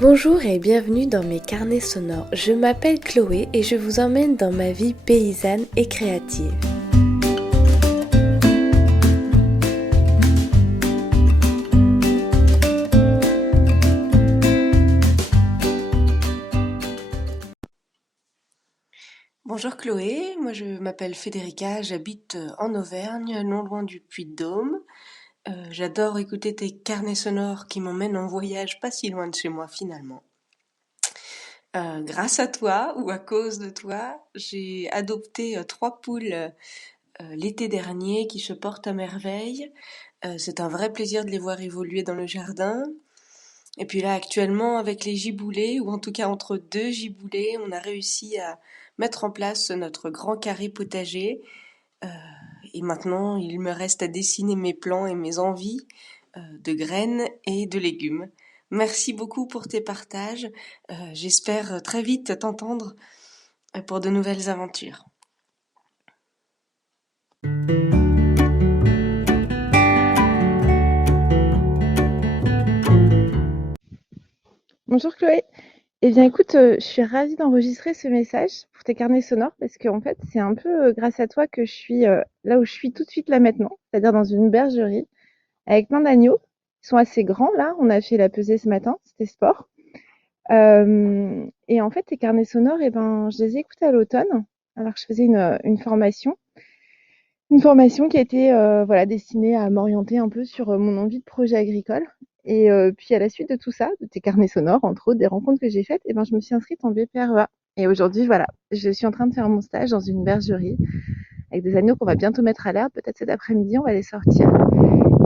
Bonjour et bienvenue dans mes carnets sonores. Je m'appelle Chloé et je vous emmène dans ma vie paysanne et créative. Bonjour Chloé, moi je m'appelle Federica, j'habite en Auvergne, non loin du Puy-de-Dôme. J'adore écouter tes carnets sonores qui m'emmènent en voyage pas si loin de chez moi finalement. Grâce à toi ou à cause de toi, j'ai adopté 3 poules l'été dernier qui se portent à merveille. C'est un vrai plaisir de les voir évoluer dans le jardin. Et puis là, actuellement, avec les giboulées, ou en tout cas entre 2 giboulées, on a réussi à mettre en place notre grand carré potager. Euh, et maintenant, il me reste à dessiner mes plans et mes envies de graines et de légumes. Merci beaucoup pour tes partages. J'espère très vite t'entendre pour de nouvelles aventures. Bonjour Chloé. Eh bien écoute, je suis ravie d'enregistrer ce message pour tes carnets sonores parce qu'en fait, c'est un peu grâce à toi que je suis là où je suis tout de suite là maintenant, c'est-à-dire dans une bergerie avec plein d'agneaux. Ils sont assez grands là, on a fait la pesée ce matin, c'était sport. Et en fait, tes carnets sonores, eh ben, je les ai écoutés à l'automne, alors que je faisais une formation qui a été voilà, destinée à m'orienter un peu sur mon envie de projet agricole. Et puis à la suite de tout ça, de tes carnets sonores, entre autres, des rencontres que j'ai faites, et ben, je me suis inscrite en BPREA. Et aujourd'hui, voilà, je suis en train de faire mon stage dans une bergerie avec des agneaux qu'on va bientôt mettre à l'herbe. Peut-être cet après-midi, on va les sortir.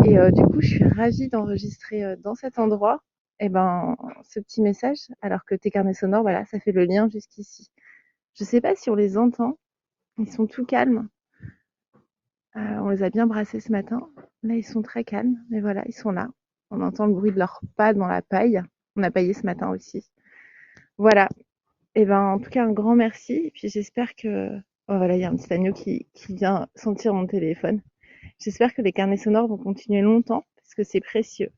Et du coup, je suis ravie d'enregistrer dans cet endroit et ben, ce petit message, alors que tes carnets sonores, voilà, ça fait le lien jusqu'ici. Je sais pas si on les entend, ils sont tout calmes. On les a bien brassés ce matin. Là, ils sont très calmes, mais voilà, ils sont là. On entend le bruit de leurs pas dans la paille. On a paillé ce matin aussi. Voilà. Et ben, en tout cas, un grand merci. Et puis, j'espère que... Oh, voilà, il y a un petit agneau qui vient sentir mon téléphone. J'espère que les carnets sonores vont continuer longtemps, parce que c'est précieux.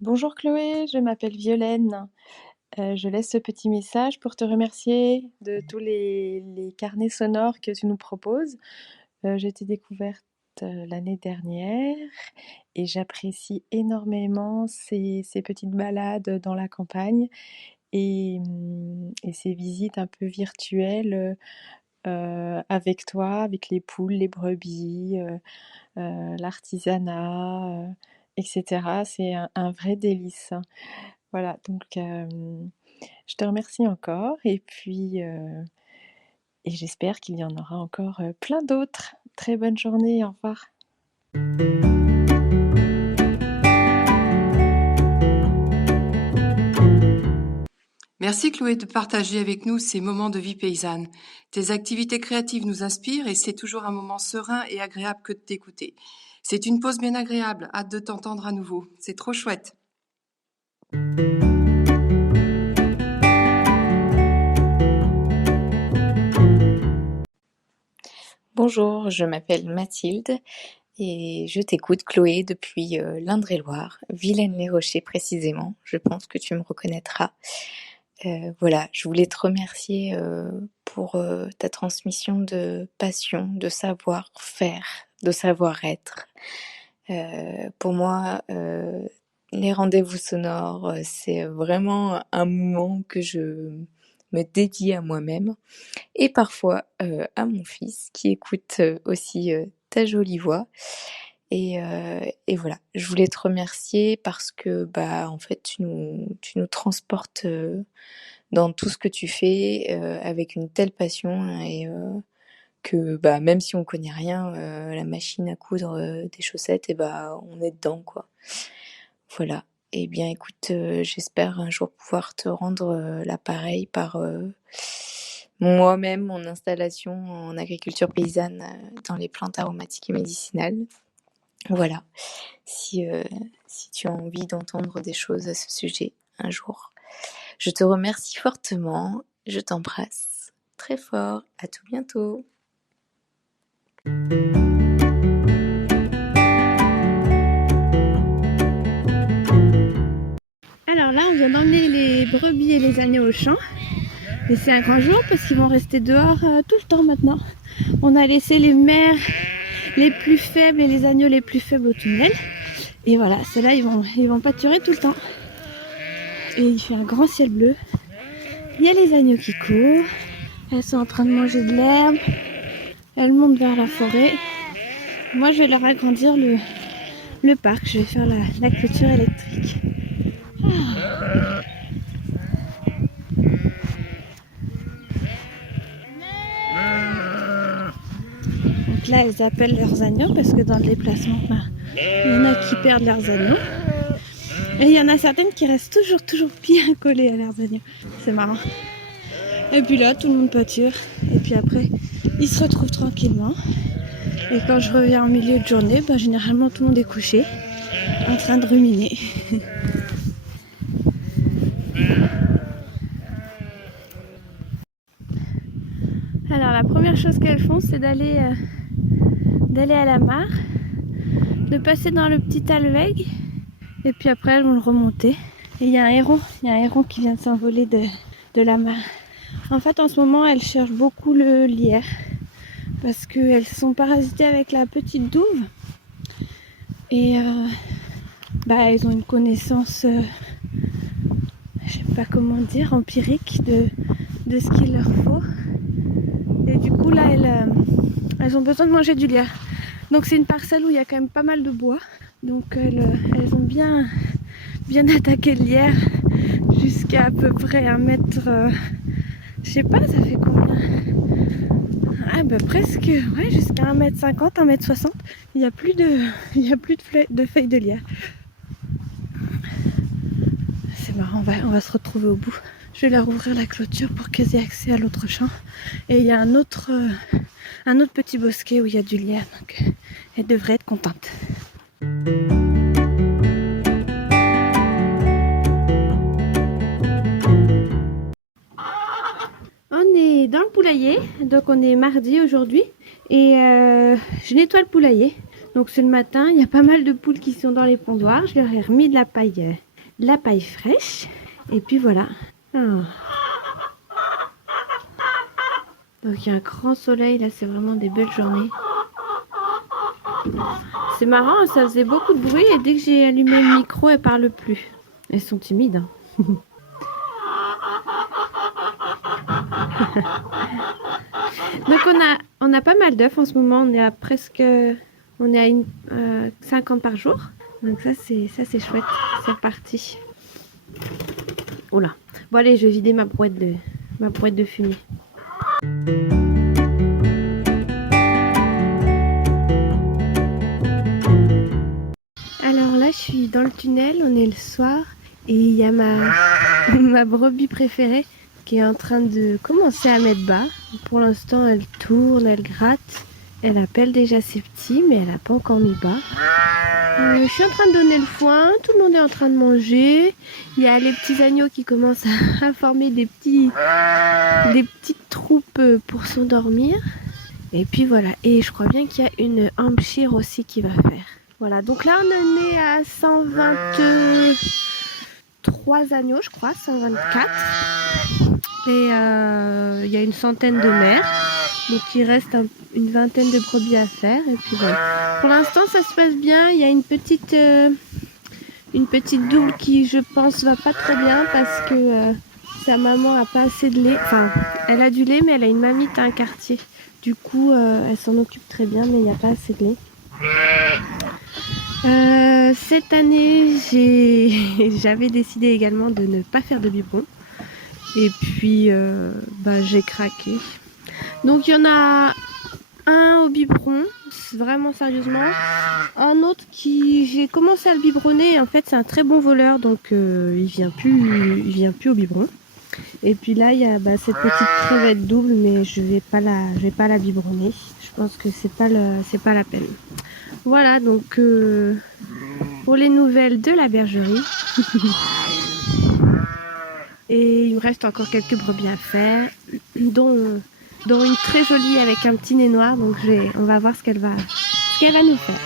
Bonjour Chloé, je m'appelle Violaine. Je laisse ce petit message pour te remercier de tous les carnets sonores que tu nous proposes. J'ai été découverte l'année dernière et j'apprécie énormément ces petites balades dans la campagne et ces visites un peu virtuelles avec toi, avec les poules, les brebis, l'artisanat, etc. C'est un vrai délice. Voilà, donc je te remercie encore et j'espère qu'il y en aura encore plein d'autres. Très bonne journée, au revoir. Merci Chloé de partager avec nous ces moments de vie paysanne. Tes activités créatives nous inspirent et c'est toujours un moment serein et agréable que de t'écouter. C'est une pause bien agréable, hâte de t'entendre à nouveau. C'est trop chouette. Bonjour, je m'appelle Mathilde et je t'écoute Chloé depuis l'Indre-et-Loire, Vilaine-les-Rochers précisément, je pense que tu me reconnaîtras. Voilà, je voulais te remercier pour ta transmission de passion, de savoir-faire, de savoir-être. Pour moi, les rendez-vous sonores, c'est vraiment un moment que je me dédie à moi-même et parfois à mon fils qui écoute aussi ta jolie voix. Et voilà, je voulais te remercier parce que bah en fait tu nous transportes dans tout ce que tu fais avec une telle passion et que bah même si on connaît rien, la machine à coudre des chaussettes, et bah on est dedans quoi. Voilà. Eh bien écoute, j'espère un jour pouvoir te rendre l'appareil par moi-même, mon installation en agriculture paysanne dans les plantes aromatiques et médicinales. Voilà. Si tu as envie d'entendre des choses à ce sujet un jour. Je te remercie fortement. Je t'embrasse. très fort. À tout bientôt. Alors là, on vient d'emmener les brebis et les agneaux au champ. Et c'est un grand jour parce qu'ils vont rester dehors tout le temps maintenant. On a laissé les mères les plus faibles et les agneaux les plus faibles au tunnel. Et voilà, ceux-là, ils vont pâturer tout le temps. Et il fait un grand ciel bleu. Il y a les agneaux qui courent. Elles sont en train de manger de l'herbe. Elles montent vers la forêt. Moi, je vais leur agrandir le parc. Je vais faire la clôture électrique. Ah. Donc là, elles appellent leurs agneaux parce que dans le déplacement, il y en a qui perdent leurs agneaux. Et il y en a certaines qui restent toujours bien collées à leurs agneaux. C'est marrant. Et puis là, tout le monde pâture. Et puis après, ils se retrouvent tranquillement. Et quand je reviens en milieu de journée, généralement tout le monde est couché, en train de ruminer. Alors la première chose qu'elles font, c'est d'aller à la mare, de passer dans le petit alvègue, et puis après elles vont le remonter. Et il y a un héron qui vient de s'envoler de la mare. En fait, en ce moment, elles cherchent beaucoup le lierre parce qu'elles sont parasitées avec la petite douve. Et elles ont une connaissance, je sais pas comment dire, empirique de ce qu'il leur faut. Et du coup, là, elles ont besoin de manger du lierre. Donc c'est une parcelle où il y a quand même pas mal de bois. Donc elles ont bien attaqué le lierre jusqu'à à peu près 1 mètre... je sais pas, ça fait combien? Presque, ouais, jusqu'à 1,50 m, 1,60 m. Il n'y a plus de feuilles de lierre. C'est marrant, on va se retrouver au bout. Je vais leur ouvrir la clôture pour qu'elles aient accès à l'autre champ. Et il y a un autre petit bosquet où il y a du lierre. Donc elles devraient être contentes. On est dans le poulailler, donc on est mardi aujourd'hui et je nettoie le poulailler. Donc c'est le matin, il y a pas mal de poules qui sont dans les pondoirs. Je leur ai remis de la paille fraîche et puis voilà. Ah. Donc il y a un grand soleil là, c'est vraiment des belles journées. C'est marrant, ça faisait beaucoup de bruit et dès que j'ai allumé le micro, elles parlent plus. Elles sont timides. Hein. Donc on a pas mal d'œufs en ce moment, on est à 50 par jour. Donc ça c'est chouette, c'est parti. Oula. Bon allez, je vais vider ma brouette de fumée. Alors là je suis dans le tunnel, on est le soir et il y a ma brebis préférée qui est en train de commencer à mettre bas. Pour l'instant, elle tourne, elle gratte. Elle appelle déjà ses petits, mais elle n'a pas encore mis bas. Je suis en train de donner le foin. Tout le monde est en train de manger. Il y a les petits agneaux qui commencent à former des petites troupes pour s'endormir. Et puis voilà. Et je crois bien qu'il y a une Hampshire aussi qui va faire. Voilà. Donc là, on en est à 123 agneaux, je crois. 124. Et il y a une centaine de mères, donc il reste une vingtaine de brebis à faire. Et puis voilà. Pour l'instant ça se passe bien, il y a une petite double qui je pense va pas très bien parce que sa maman a pas assez de lait, enfin elle a du lait mais elle a une mamite à un quartier. Du coup elle s'en occupe très bien mais il n'y a pas assez de lait. Cette année j'avais décidé également de ne pas faire de biberon. Et puis j'ai craqué. Donc il y en a un au biberon, vraiment sérieusement. Un autre qui j'ai commencé à le biberonner. En fait c'est un très bon voleur, donc il vient plus au biberon. Et puis là il y a cette petite crevette double, mais je vais pas la biberonner. Je pense que c'est pas la peine. Voilà donc pour les nouvelles de la bergerie. Et il me reste encore quelques brebis à faire, dont dont une très jolie avec un petit nez noir. Donc on va voir ce qu'elle va nous faire.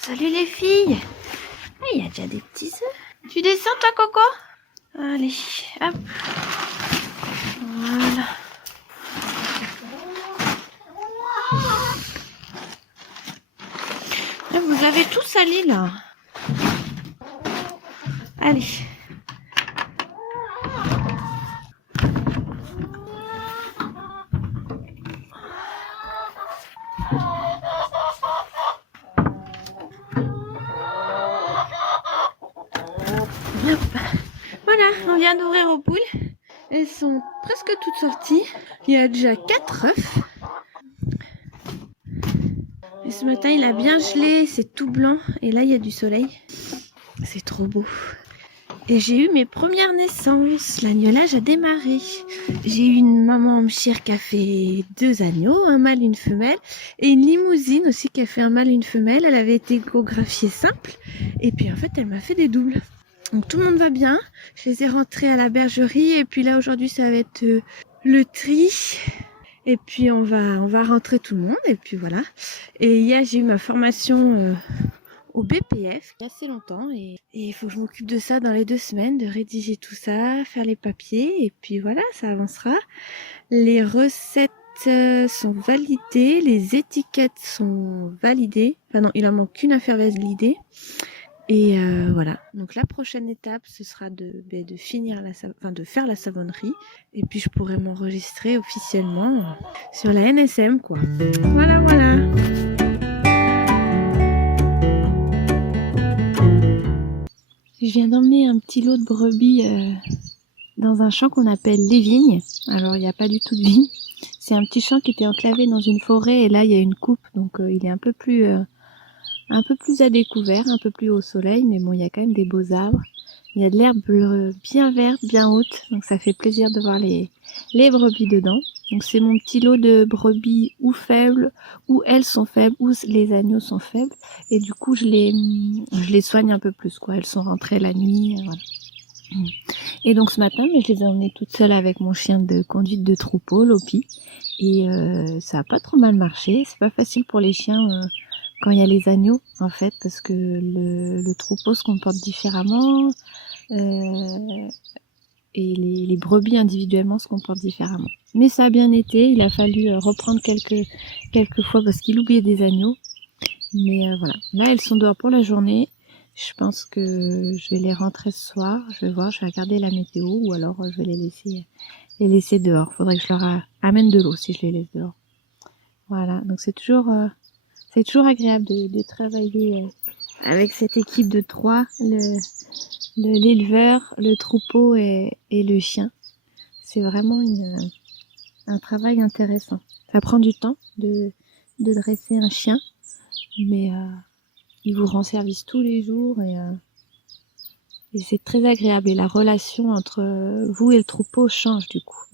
Salut les filles. Ah, il y a déjà des petits œufs. Tu descends toi Coco? Allez, hop. Voilà. Là, vous avez tout sali là. Allez. Hop. Voilà, on vient d'ouvrir aux poules. Elles sont presque toutes sorties. Il y a déjà 4 œufs. Et ce matin, il a bien gelé, c'est tout blanc. Et là, il y a du soleil. C'est trop beau. Et j'ai eu mes premières naissances. L'agnelage a démarré. J'ai eu une maman Hampshire qui a fait 2 agneaux, un mâle, une femelle. Et une limousine aussi qui a fait un mâle, une femelle. Elle avait été échographiée simple. Et puis en fait, elle m'a fait des doubles. Donc tout le monde va bien. Je les ai rentrés à la bergerie. Et puis là, aujourd'hui, ça va être le tri. Et puis on va rentrer tout le monde. Et puis voilà. Et hier, j'ai eu ma formation au BPF il y a assez longtemps. Et il faut que je m'occupe de ça dans les 2 semaines, de rédiger tout ça, faire les papiers. Et puis voilà, ça avancera. Les recettes sont validées. Les étiquettes sont validées. Enfin non, il en manque qu'une à faire valider. Et voilà, donc la prochaine étape ce sera de finir de faire la savonnerie et puis je pourrai m'enregistrer officiellement sur la NSM quoi. Voilà. Je viens d'emmener un petit lot de brebis dans un champ qu'on appelle les vignes. Alors il n'y a pas du tout de vignes, c'est un petit champ qui était enclavé dans une forêt et là il y a une coupe donc il est un peu plus à découvert, un peu plus au soleil, mais bon, il y a quand même des beaux arbres. Il y a de l'herbe bien verte, bien haute, donc ça fait plaisir de voir les brebis dedans. Donc c'est mon petit lot de brebis ou faibles, ou elles sont faibles, ou les agneaux sont faibles. Et du coup, je les soigne un peu plus, quoi. Elles sont rentrées la nuit, voilà. Et donc ce matin, je les ai emmenées toutes seules avec mon chien de conduite de troupeau, Lopi. Et ça a pas trop mal marché. C'est pas facile pour les chiens quand il y a les agneaux en fait parce que le troupeau se comporte différemment et les brebis individuellement se comportent différemment. Mais ça a bien été, il a fallu reprendre quelques fois parce qu'il oubliait des agneaux. Mais voilà, là elles sont dehors pour la journée. Je pense que je vais les rentrer ce soir, je vais voir, je vais regarder la météo ou alors je vais les laisser dehors. Faudrait que je leur amène de l'eau si je les laisse dehors. Voilà, donc c'est toujours agréable de travailler avec cette équipe de 3, l'éleveur, le troupeau et le chien. C'est vraiment un travail intéressant. Ça prend du temps de dresser un chien, mais il vous rend service tous les jours et c'est très agréable. Et la relation entre vous et le troupeau change du coup.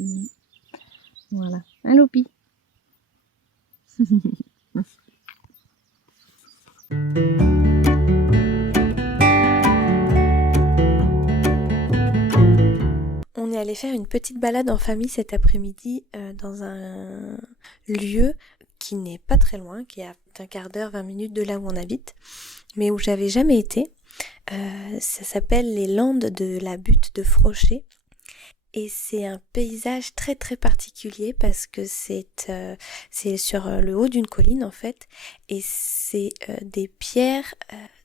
Voilà. Un Lopi. On est allé faire une petite balade en famille cet après-midi dans un lieu qui n'est pas très loin, qui est à un quart d'heure, 20 minutes de là où on habite, mais où j'avais jamais été. Ça s'appelle les Landes de la Butte de Frochet. Et c'est un paysage très très particulier parce que c'est sur le haut d'une colline en fait, et c'est des pierres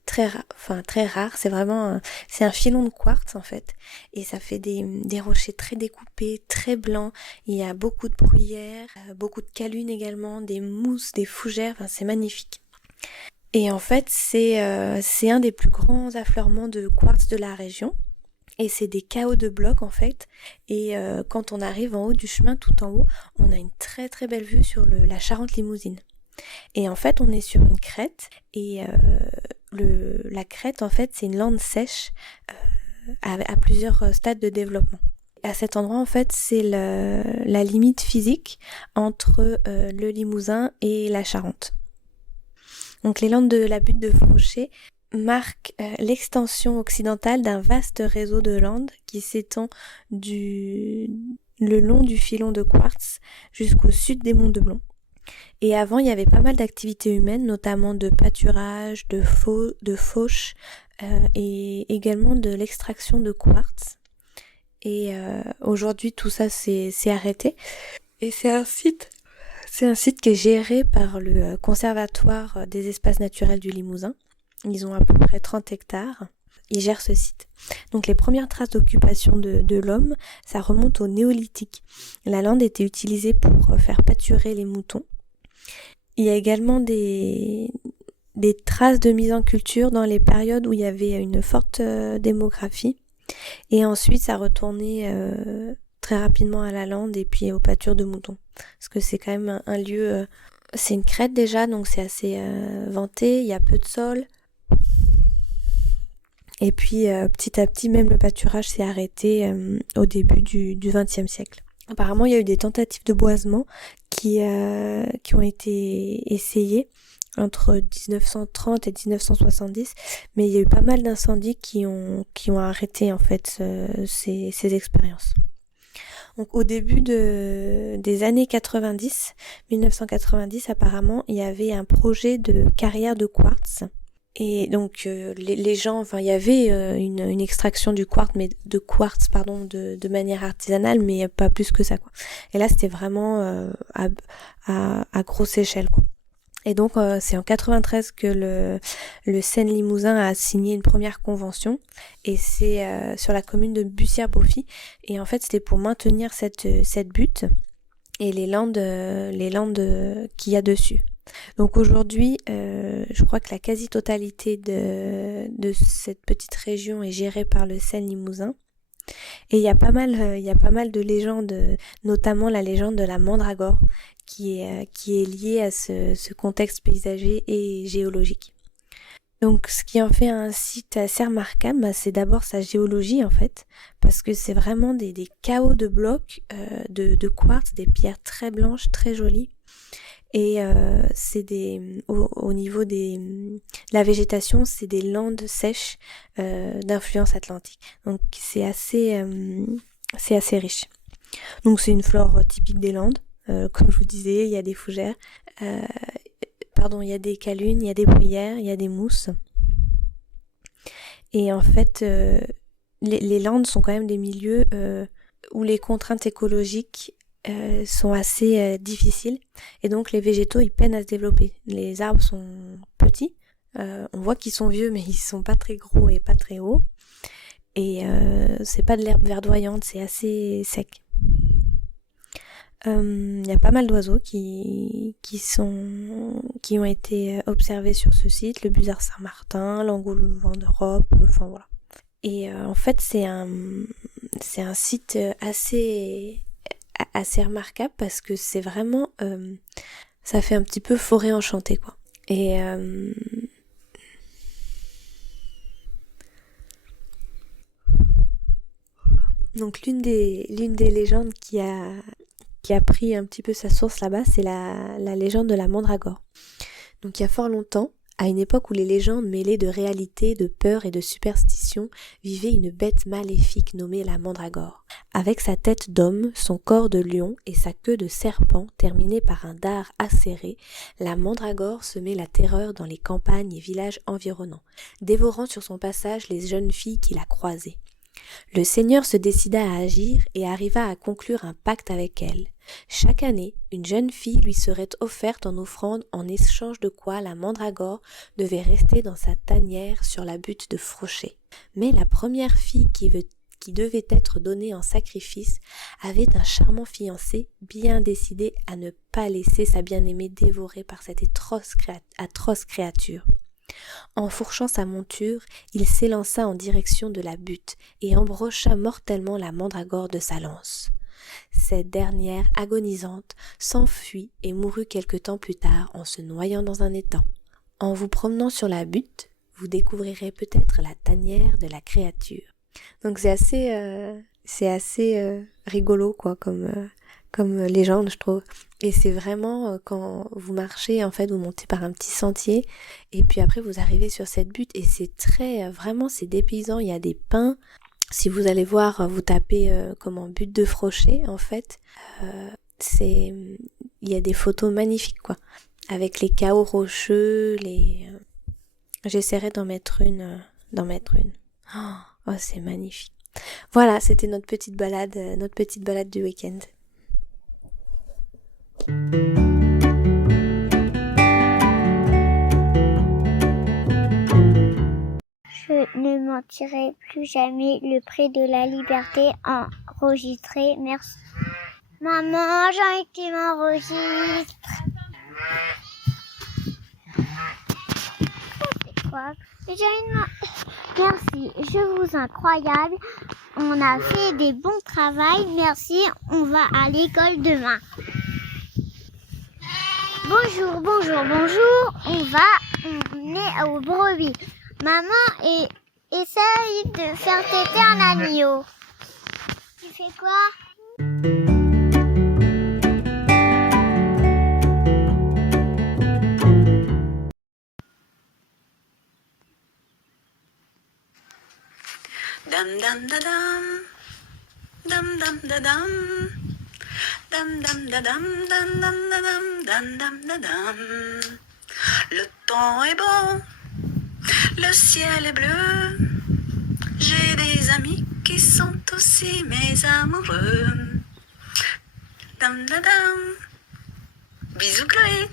très rares. C'est vraiment c'est un filon de quartz en fait, et ça fait des rochers très découpés, très blancs. Il y a beaucoup de bruyères, beaucoup de calunes également, des mousses, des fougères. Enfin, c'est magnifique. Et en fait, c'est un des plus grands affleurements de quartz de la région. Et c'est des chaos de blocs en fait, et quand on arrive en haut du chemin, tout en haut, on a une très très belle vue sur la Charente-Limousine. Et en fait on est sur une crête, et la crête en fait c'est une lande sèche à plusieurs stades de développement. à cet endroit, en fait, c'est la limite physique entre le Limousin et la Charente. Donc les Landes de la butte de Froché marquent l'extension occidentale d'un vaste réseau de landes qui s'étend le long du filon de quartz jusqu'au sud des monts de Blon. Et avant, il y avait pas mal d'activités humaines, notamment de pâturage, de fauche et également de l'extraction de quartz. Et aujourd'hui, tout ça s'est arrêté. Et c'est un site qui est géré par le Conservatoire des espaces naturels du Limousin. Ils ont à peu près 30 hectares. Ils gèrent ce site. Donc les premières traces d'occupation de l'homme, ça remonte au néolithique. La lande était utilisée pour faire pâturer les moutons. Il y a également des traces de mise en culture dans les périodes où il y avait une forte démographie. Et ensuite, ça retournait très rapidement à la lande et puis aux pâtures de moutons. Parce que c'est quand même un lieu... c'est une crête déjà, donc c'est assez vanté, il y a peu de sol. Et puis petit à petit, même le pâturage s'est arrêté au début du XXe siècle. Apparemment, il y a eu des tentatives de boisement qui ont été essayées entre 1930 et 1970, mais il y a eu pas mal d'incendies qui ont arrêté en fait ces expériences. Donc au début des années 1990 apparemment, il y avait un projet de carrière de quartz. Et donc les gens, enfin il y avait une extraction du quartz, mais de manière artisanale, mais pas plus que ça quoi. Et là c'était vraiment à grosse échelle quoi. Et donc c'est en 93 que le Seine-Limousin a signé une première convention, et c'est sur la commune de Bussière-Beaufy. Et en fait c'était pour maintenir cette butte et les landes qu'il y a dessus. Donc aujourd'hui, je crois que la quasi-totalité de cette petite région est gérée par le Seine-Limousin. Et il y a pas mal de légendes, notamment la légende de la mandragore, qui est liée à ce contexte paysager et géologique. Donc ce qui en fait un site assez remarquable, c'est d'abord sa géologie en fait, parce que c'est vraiment des chaos de blocs de quartz, des pierres très blanches, très jolies. Et c'est au niveau de la végétation, c'est des landes sèches d'influence atlantique. Donc c'est assez riche. Donc c'est une flore typique des Landes. Comme je vous disais, il y a des fougères, il y a des calunes, il y a des bruyères, il y a des mousses. Et en fait, les Landes sont quand même des milieux où les contraintes écologiques sont assez difficiles, et donc les végétaux ils peinent à se développer. Les arbres sont petits, on voit qu'ils sont vieux mais ils sont pas très gros et pas très hauts, et c'est pas de l'herbe verdoyante, c'est assez sec. Il y a pas mal d'oiseaux qui ont été observés sur ce site, le busard Saint-Martin, l'angoule vent d'Europe, enfin voilà. Et en fait c'est un site assez remarquable, parce que c'est vraiment ça fait un petit peu forêt enchantée quoi. Et donc l'une des légendes qui a pris un petit peu sa source là-bas, c'est la légende de la mandragore. Donc il y a fort longtemps, à une époque où les légendes mêlées de réalité, de peur et de superstition, vivait une bête maléfique nommée la mandragore. Avec sa tête d'homme, son corps de lion et sa queue de serpent terminée par un dard acéré, la mandragore semait la terreur dans les campagnes et villages environnants, dévorant sur son passage les jeunes filles qui la croisaient. Le Seigneur se décida à agir et arriva à conclure un pacte avec elle. Chaque année, une jeune fille lui serait offerte en offrande, en échange de quoi la mandragore devait rester dans sa tanière sur la butte de Froché. Mais la première fille qui devait être donnée en sacrifice avait un charmant fiancé bien décidé à ne pas laisser sa bien-aimée dévorée par cette atroce créature. Enfourchant sa monture, il s'élança en direction de la butte et embrocha mortellement la mandragore de sa lance. Cette dernière, agonisante, s'enfuit et mourut quelque temps plus tard en se noyant dans un étang. En vous promenant sur la butte, vous découvrirez peut-être la tanière de la créature. Donc c'est assez rigolo quoi comme légende je trouve. Et c'est vraiment quand vous marchez en fait vous montez par un petit sentier et puis après vous arrivez sur cette butte et c'est très vraiment c'est dépaysant, il y a des pins. Si vous allez voir vous tapez comment butte de Frochet en fait c'est il y a des photos magnifiques quoi avec les chaos rocheux j'essaierai d'en mettre une oh c'est magnifique. Voilà, c'était notre petite balade du week-end. Je ne mentirai plus jamais. Le prix de la liberté enregistré. Merci. Maman, j'ai envie que tu m'enregistres. C'est quoi? Merci, je vous incroyable. On a fait des bons travails. Merci, on va à l'école demain. Bonjour, bonjour, bonjour. On est au brebis. Maman essaye de faire téter un agneau. Tu fais quoi? Dam dam da dam, dam dam da dam, dam dam da dam, dam dam da dam, dam dam da dam. Le temps est beau, le ciel est bleu. J'ai des amis qui sont aussi mes amoureux. Dam da dam, bisous Chloé.